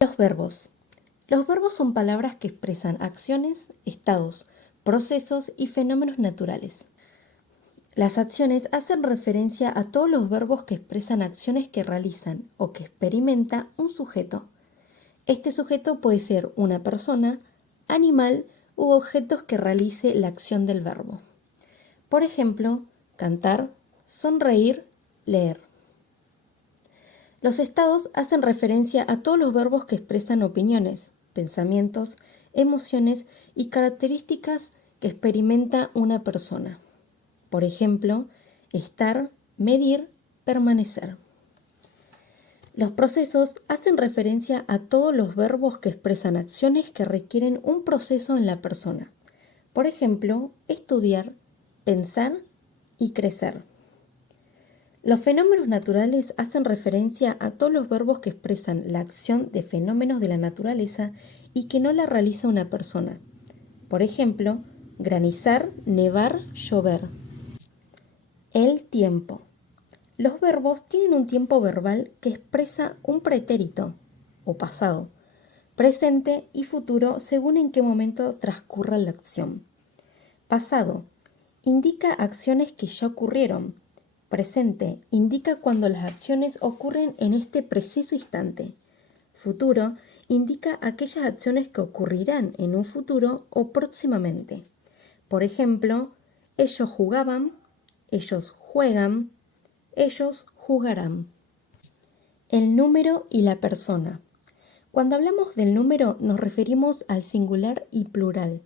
Los verbos. Los verbos son palabras que expresan acciones, estados, procesos y fenómenos naturales. Las acciones hacen referencia a todos los verbos que expresan acciones que realizan o que experimenta un sujeto. Este sujeto puede ser una persona, animal u objetos que realice la acción del verbo. Por ejemplo, cantar, sonreír, leer. Los estados hacen referencia a todos los verbos que expresan opiniones, pensamientos, emociones y características que experimenta una persona. Por ejemplo, estar, medir, permanecer. Los procesos hacen referencia a todos los verbos que expresan acciones que requieren un proceso en la persona. Por ejemplo, estudiar, pensar y crecer. Los fenómenos naturales hacen referencia a todos los verbos que expresan la acción de fenómenos de la naturaleza y que no la realiza una persona. Por ejemplo, granizar, nevar, llover. El tiempo. Los verbos tienen un tiempo verbal que expresa un pretérito o pasado, presente y futuro según en qué momento transcurra la acción. Pasado indica acciones que ya ocurrieron. Presente indica cuando las acciones ocurren en este preciso instante. Futuro indica aquellas acciones que ocurrirán en un futuro o próximamente. Por ejemplo, ellos jugaban, ellos juegan, ellos jugarán. El número y la persona. Cuando hablamos del número nos referimos al singular y plural.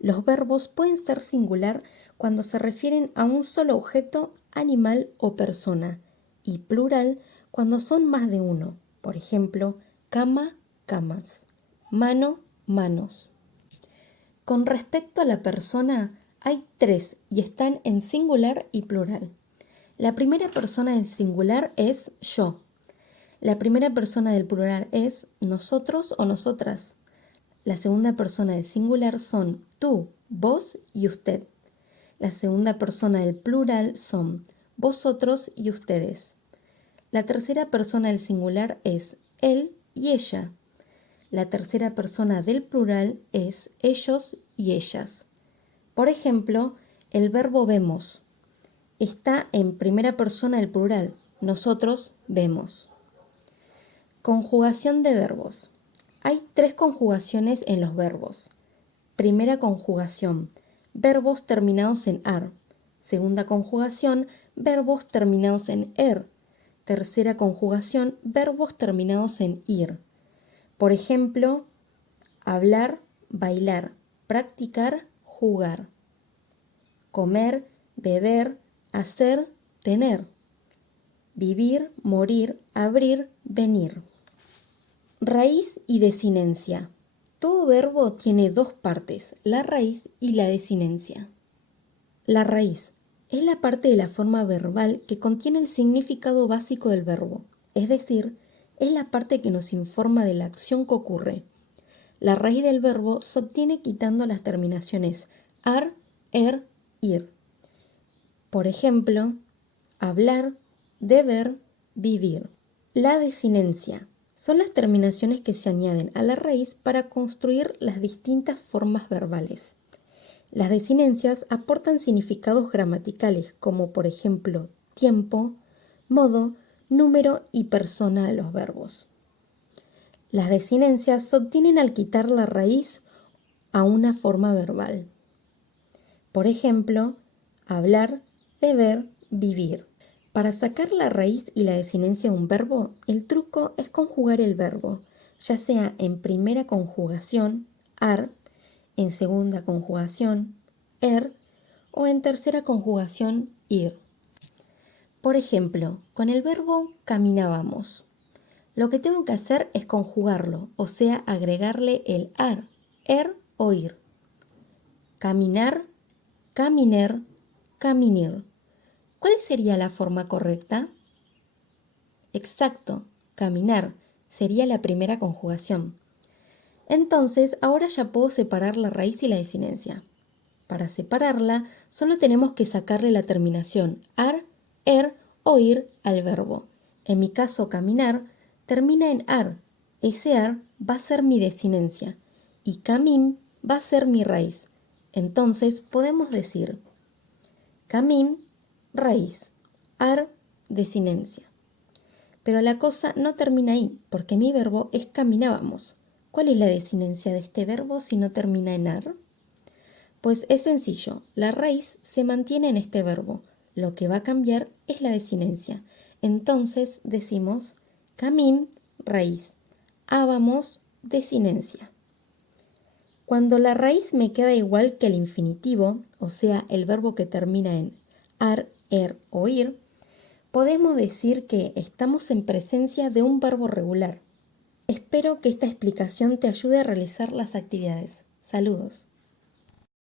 Los verbos pueden ser singular cuando se refieren a un solo objeto, animal o persona, y plural cuando son más de uno. Por ejemplo, cama, camas, mano, manos. Con respecto a la persona, hay tres y están en singular y plural. La primera persona del singular es yo. La primera persona del plural es nosotros o nosotras. La segunda persona del singular son tú, vos y usted. La segunda persona del plural son vosotros y ustedes. La tercera persona del singular es él y ella. La tercera persona del plural es ellos y ellas. Por ejemplo, el verbo vemos está en primera persona del plural. Nosotros vemos. Conjugación de verbos. Hay tres conjugaciones en los verbos. Primera conjugación, verbos terminados en ar. Segunda conjugación, verbos terminados en er. Tercera conjugación, verbos terminados en ir. Por ejemplo, hablar, bailar, practicar, jugar. Comer, beber, hacer, tener. Vivir, morir, abrir, venir. Raíz y desinencia. Todo verbo tiene dos partes, la raíz y la desinencia. La raíz es la parte de la forma verbal que contiene el significado básico del verbo, es decir, es la parte que nos informa de la acción que ocurre. La raíz del verbo se obtiene quitando las terminaciones ar, er, ir. Por ejemplo, hablar, deber, vivir. La desinencia son las terminaciones que se añaden a la raíz para construir las distintas formas verbales. Las desinencias aportan significados gramaticales como por ejemplo tiempo, modo, número y persona a los verbos. Las desinencias se obtienen al quitar la raíz a una forma verbal. Por ejemplo, hablar, deber, vivir. Para sacar la raíz y la desinencia de un verbo, el truco es conjugar el verbo, ya sea en primera conjugación, ar, en segunda conjugación, er, o en tercera conjugación, ir. Por ejemplo, con el verbo caminábamos. Lo que tengo que hacer es conjugarlo, o sea, agregarle el ar, er o ir. Caminar, caminer, caminir. ¿Cuál sería la forma correcta? Exacto, caminar sería la primera conjugación. Entonces, ahora ya puedo separar la raíz y la desinencia. Para separarla, solo tenemos que sacarle la terminación ar, er o ir al verbo. En mi caso, caminar termina en ar. ese ar va a ser mi desinencia y camim va a ser mi raíz. Entonces podemos decir camim, raíz, ar, desinencia. Pero la cosa no termina ahí, porque mi verbo es caminábamos. ¿Cuál es la desinencia de este verbo si no termina en ar? Pues es sencillo, la raíz se mantiene en este verbo. Lo que va a cambiar es la desinencia. Entonces decimos camim, raíz, ábamos, desinencia. Cuando la raíz me queda igual que el infinitivo, o sea, el verbo que termina en ar, er o ir, podemos decir que estamos en presencia de un verbo regular. Espero que esta explicación te ayude a realizar las actividades. Saludos.